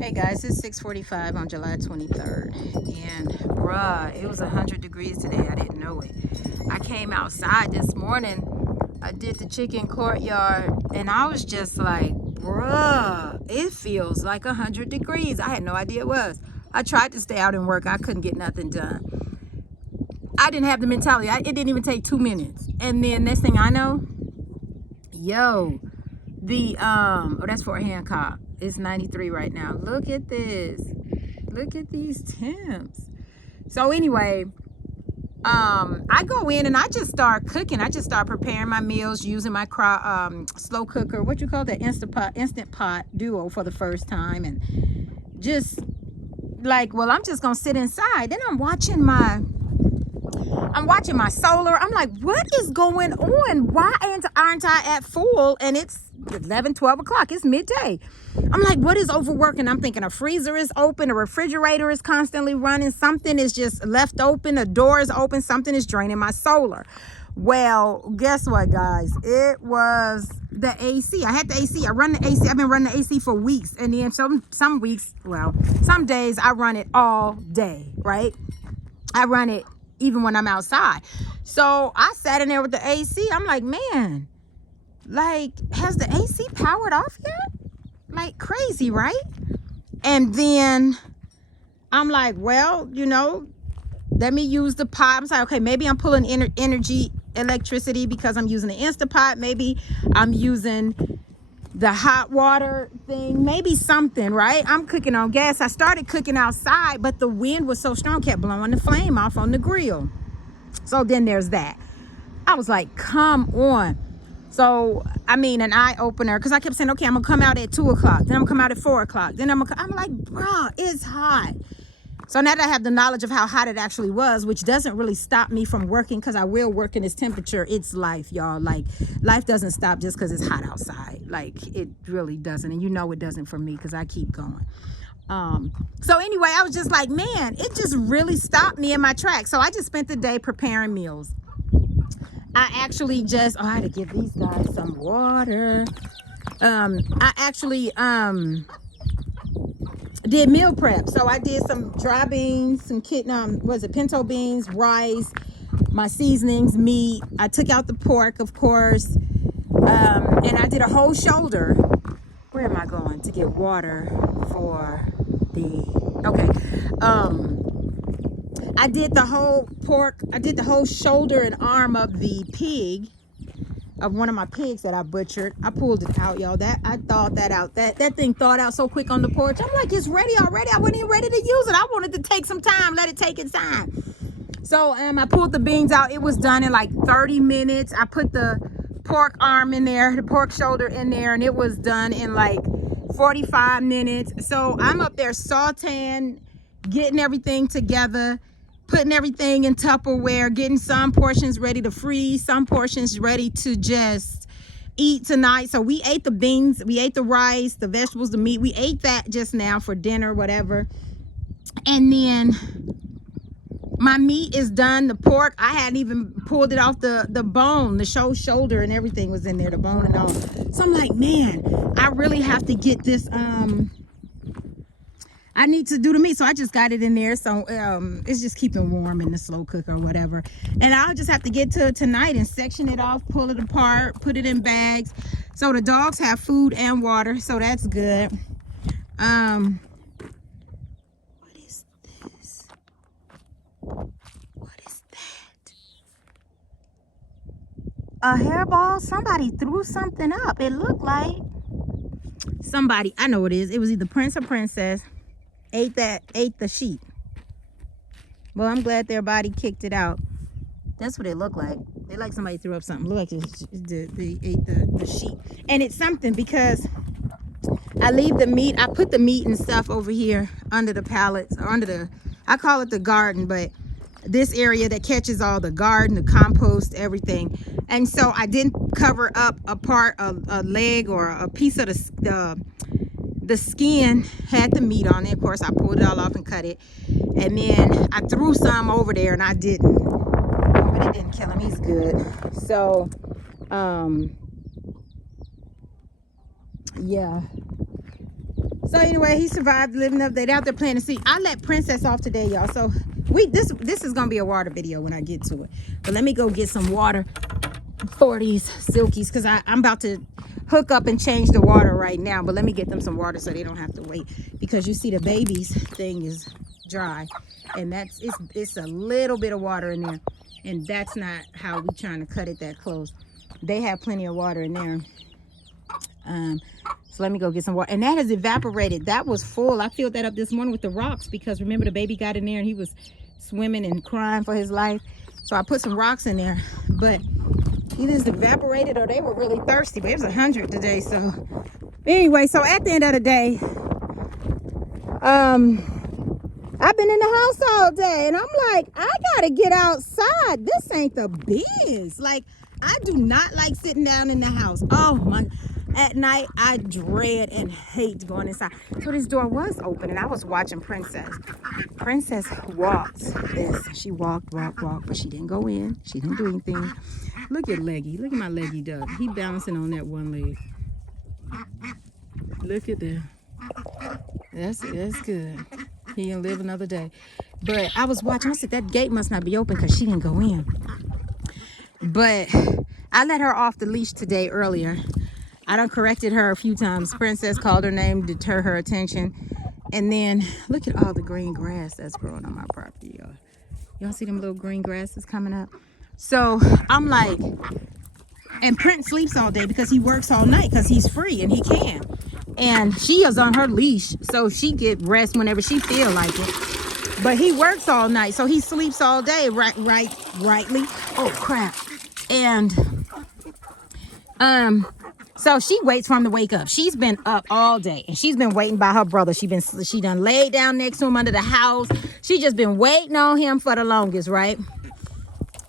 Hey guys, it's 6:45 on July 23rd, and bruh, it was 100 degrees today. I didn't know it. I came outside this morning. I did the chicken courtyard, and I was just like, bruh, it feels like 100 degrees. I had no idea it was. I tried to stay out and work. I couldn't get nothing done. I didn't have the mentality. It didn't even take 2 minutes, and then next thing I know, yo, oh, that's Fort Hancock. It's 93 right now. Look at this. Look at these temps. So anyway, I go in and I just start cooking. I just start preparing my meals using my slow cooker. What you call that? Instant pot duo for the first time, and just like, well, I'm just gonna sit inside. Then I'm watching my solar. I'm like, what is going on? Why aren't I at full? And it's 11, 12 o'clock. It's midday. I'm like, what is overworking? I'm thinking a freezer is open, a refrigerator is constantly running, something is just left open, a door is open, something is draining my solar. Well, guess what, guys? It was the AC. I had the AC. I run the AC. I've been running the AC for weeks. And then some weeks, well, some days I run it all day, right? I run it even when I'm outside. So I sat in there with the AC. I'm like, man, like, has the AC powered off yet? Like, crazy, right? And then I'm like, well, let me use the pot. I'm like, okay, maybe I'm pulling electricity because I'm using the Instapot. Maybe I'm using the hot water thing, maybe something, right? I'm cooking on gas. I started cooking outside, but the wind was so strong, kept blowing the flame off on the grill. So then there's that. I was like, come on. So, I mean, an eye opener, because I kept saying, okay, I'm gonna come out at 2 o'clock, then I'm gonna come out at 4 o'clock, then I'm like, bruh, it's hot. So now that I have the knowledge of how hot it actually was, which doesn't really stop me from working, because I will work in this temperature. It's life, y'all. Like, life doesn't stop just because it's hot outside. Like, it really doesn't. And it doesn't for me, because I keep going. So anyway, I was just like, man, it just really stopped me in my tracks. So I just spent the day preparing meals. I actually I had to give these guys some water. I actually did meal prep. So I did some dry beans, some pinto beans, rice, my seasonings, meat. I took out the pork, of course, and I did a whole shoulder. Where am I going to get water for I did the whole pork. I did the whole shoulder and arm of the pig, of one of my pigs that I butchered. I pulled it out, y'all. I thawed that out. That thing thawed out so quick on the porch. I'm like, it's ready already. I wasn't even ready to use it. I wanted to take some time, let it take its time. So I pulled the beans out. It was done in like 30 minutes. I put the pork arm in there, the pork shoulder in there, and it was done in like 45 minutes. So I'm up there sauteing, getting everything together, putting everything in Tupperware, getting some portions ready to freeze, some portions ready to just eat tonight. So we ate the beans, we ate the rice, the vegetables, the meat. We ate that just now for dinner, whatever. And then my meat is done. The pork, I hadn't even pulled it off the bone, the shoulder and everything was in there, the bone and all. So I'm like, man, I really have to get this, I need to do the meat. So I just got it in there. So it's just keeping warm in the slow cooker or whatever. And I'll just have to get to it tonight and section it off, pull it apart, put it in bags. So the dogs have food and water. So that's good. What is this? What is that? A hairball? Somebody threw something up. It looked like somebody, I know it is. It was either Prince or Princess. Ate the sheep. Well, I'm glad their body kicked it out. That's what it looked like. They like somebody threw up something. Look like they ate the sheep. And it's something because I leave the meat. I put the meat and stuff over here under the pallets, or I call it the garden, but this area that catches all the garden, the compost, everything. And so I didn't cover up a leg or a piece of the skin had the meat on it. Of course, I pulled it all off and cut it. And then I threw some over there, and I didn't. But it didn't kill him. He's good. So, yeah. So anyway, he survived living up. They out there planting seed. I let Princess off today, y'all. So this is gonna be a water video when I get to it. But let me go get some water for these silkies because I'm about to hook up and change the water right now. But let me get them some water so they don't have to wait, because you see the baby's thing is dry, and it's a little bit of water in there, and that's not how we trying to cut it that close. They have plenty of water in there. So let me go get some water. And that has evaporated. That was full. I filled that up this morning with the rocks, because remember the baby got in there and he was swimming and crying for his life. So I put some rocks in there, but either it's evaporated or they were really thirsty. But it was 100 today. So anyway, so at the end of the day, I've been in the house all day, and I'm like, I gotta get outside. This ain't the biz. Like, I do not like sitting down in the house. Oh my, at night I dread and hate going inside. So this door was open, and I was watching Princess. Princess walked this. She walked, but she didn't go in. She didn't do anything. Look at Leggy. Look at my Leggy duck. He balancing on that one leg. Look at that. That's good. He can live another day. But I was watching. I said that gate must not be open because she didn't go in. But I let her off the leash today earlier. I done corrected her a few times. Princess called her name to deter her attention. And then look at all the green grass that's growing on my property, y'all. Y'all see them little green grasses coming up? So I'm like, and Prince sleeps all day because he works all night because he's free and he can. And she is on her leash, so she get rest whenever she feel like it. But he works all night, so he sleeps all day, rightly. Oh crap. And so she waits for him to wake up. She's been up all day, and she's been waiting by her brother. She done laid down next to him under the house. She just been waiting on him for the longest, right?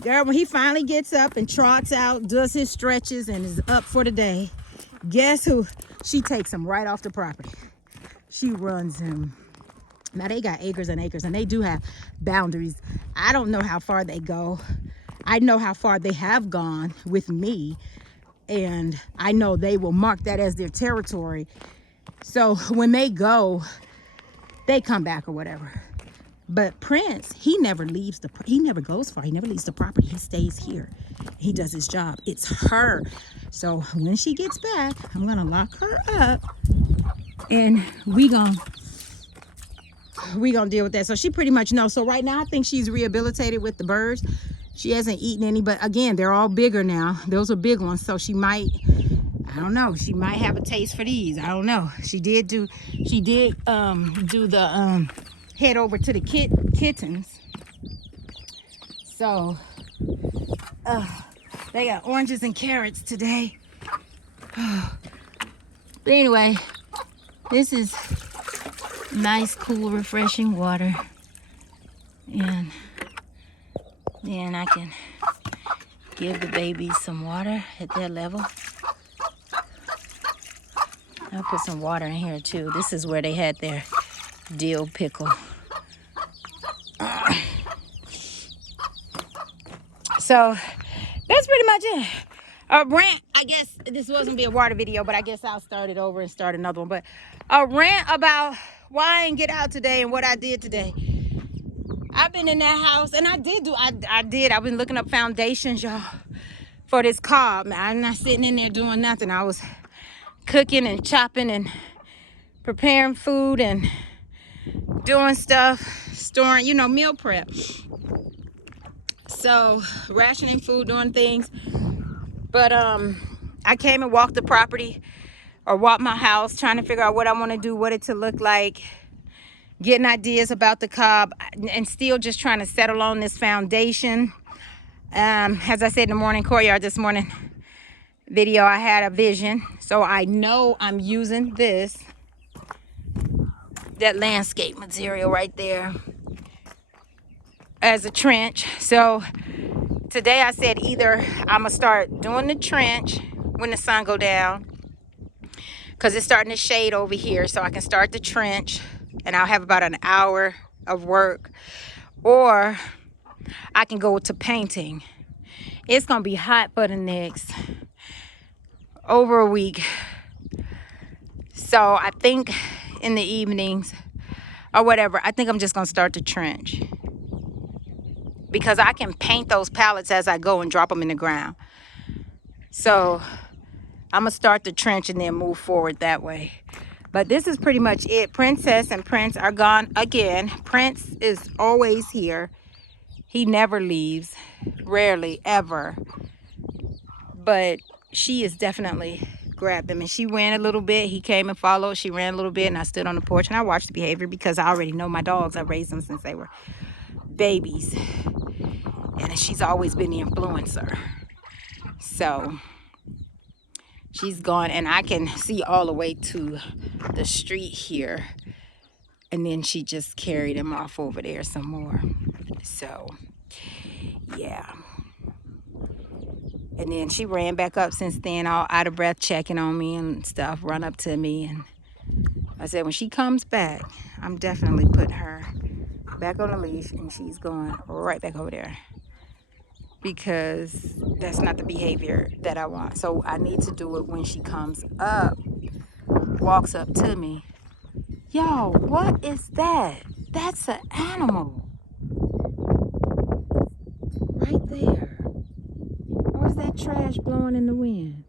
Girl, when he finally gets up and trots out, does his stretches, and is up for the day, guess who? She takes him right off the property. She runs him. Now they got acres and acres, and they do have boundaries. I don't know how far they go. I know how far they have gone with me, and I know they will mark that as their territory. So when they go, they come back or whatever. But Prince, he never goes far. He never leaves the property. He stays here. He does his job. It's her. So when she gets back, I'm gonna lock her up, and we gonna deal with that. So she pretty much knows. So right now I think she's rehabilitated with the birds. She hasn't eaten any, but again, they're all bigger now. Those are big ones. So she might, I don't know, she might have a taste for these. I don't know. She did do the head over to the kittens. So they got oranges and carrots today. But anyway, this is nice, cool, refreshing water. And then I can give the babies some water at their level. I'll put some water in here too. This is where they had their dill pickle. So that's pretty much it. A rant. I guess this wasn't be a water video, but I guess I'll start it over and start another one. But a rant about why I didn't get out today and what I did today. I've been in that house, and I've been looking up foundations, y'all, for this cob. I'm not sitting in there doing nothing. I was cooking and chopping and preparing food and doing stuff, storing, meal prep. So rationing food, doing things. But I came and walked the property, or walked my house, trying to figure out what I want to do, what it to look like, getting ideas about the cob, and still just trying to settle on this foundation. As I said in the morning courtyard this morning video, I had a vision. So I know I'm using that landscape material right there as a trench. So today I said either I'm gonna start doing the trench when the sun go down, because it's starting to shade over here, so I can start the trench and I'll have about an hour of work, or I can go to painting. It's gonna be hot for the next over a week, so I think in the evenings or whatever, I think I'm just gonna start the trench, because I can paint those pallets as I go and drop them in the ground. So I'm gonna start the trench and then move forward that way. But this is pretty much it. Princess and Prince are gone again. Prince is always here. He never leaves, rarely, ever. But she is definitely grabbed him, and she ran a little bit. He came and followed. She ran a little bit, and I stood on the porch and I watched the behavior, because I already know my dogs. I raised them since they were babies, and she's always been the influencer. So she's gone, and I can see all the way to the street here, and then she just carried him off over there some more. So yeah, and then she ran back up since then, all out of breath, checking on me and stuff, run up to me. And I said, when she comes back, I'm definitely putting her back on the leash, and she's going right back over there, because that's not the behavior that I want. So I need to do it when she comes up, walks up to me. Yo, what is that? That's an animal right there. Or is that trash blowing in the wind?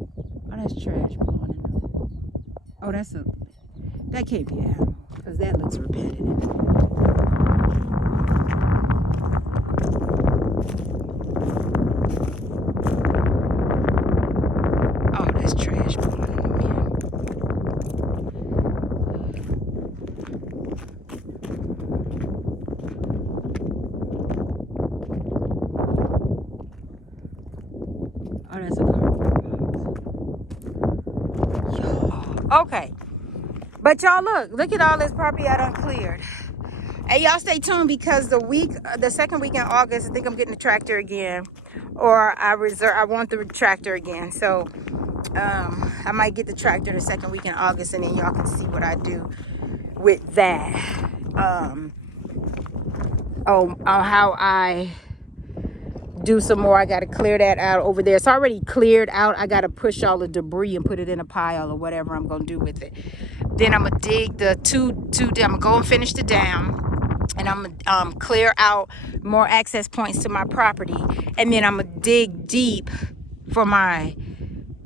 Oh, that's trash blowing in the wind. Oh, that can't be an animal, because that looks repetitive. Oh, that's trash blowing in the wind. Oh, that's a cardboard box. Yo. Okay. But y'all, look at all this property I done cleared. Hey, y'all stay tuned, because the second week in August, I think I'm getting the tractor again, or I want the tractor again. So I might get the tractor the second week in August, and then y'all can see what I do with that. How I do some more. I got to clear that out over there. It's already cleared out. I got to push all the debris and put it in a pile or whatever I'm going to do with it. Then I'm going to dig the two I'm going to go and finish the dam. And I'm going to clear out more access points to my property. And then I'm going to dig deep for my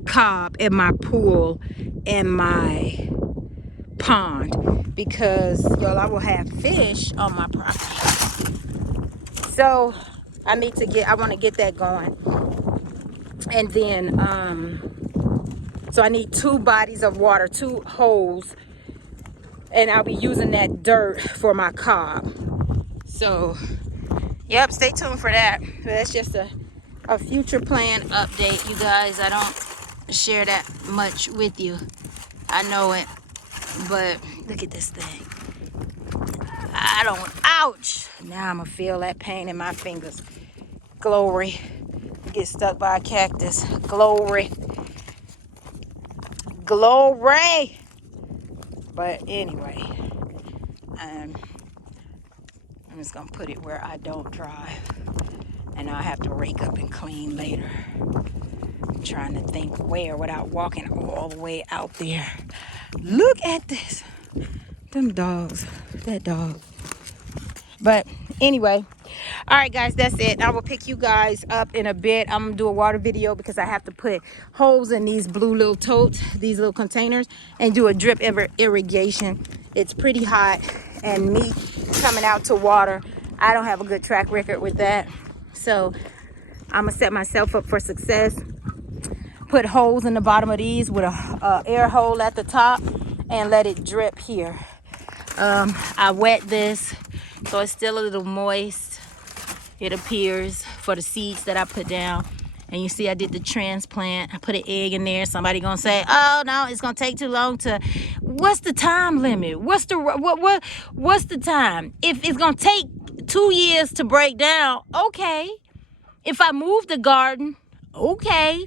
cob and my pool and my pond. Because, y'all, I will have fish on my property. So I want to get that going. And then, so I need 2 bodies of water, 2 holes. And I'll be using that dirt for my cob. So, yep, stay tuned for that. That's just a future plan update, you guys. I don't share that much with you. I know it. But look at this thing. Ouch! Now I'm going to feel that pain in my fingers. Glory. Get stuck by a cactus. Glory. Glory! But anyway, I'm just going to put it where I don't drive. And I'll have to rake up and clean later. I'm trying to think where without walking all the way out there. Look at this. Them dogs. That dog. But anyway, all right, guys, that's it. I will pick you guys up in a bit. I'm gonna do a water video, because I have to put holes in these blue little totes, these little containers, and do a drip irrigation. It's pretty hot, and me coming out to water, I don't have a good track record with that. So I'm gonna set myself up for success. Put holes in the bottom of these with a air hole at the top, and let it drip here. I wet this, so it's still a little moist, it appears, for the seeds that I put down. And you see I did the transplant. I put an egg in there. Somebody gonna say, oh no, it's gonna take too long to. What's the time limit? What's the time? If it's gonna take 2 years to break down, okay. If I move the garden, okay.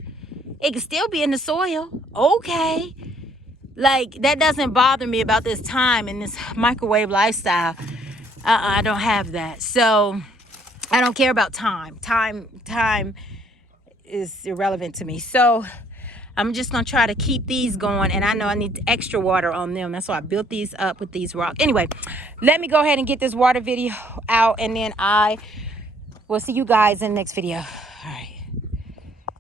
It can still be in the soil, okay. Like, that doesn't bother me about this time and this microwave lifestyle. I don't have that. So I don't care about time. Time is irrelevant to me. So I'm just gonna try to keep these going, and I know I need extra water on them. That's why I built these up with these rocks. Anyway, let me go ahead and get this water video out, and then I will see you guys in the next video. All right.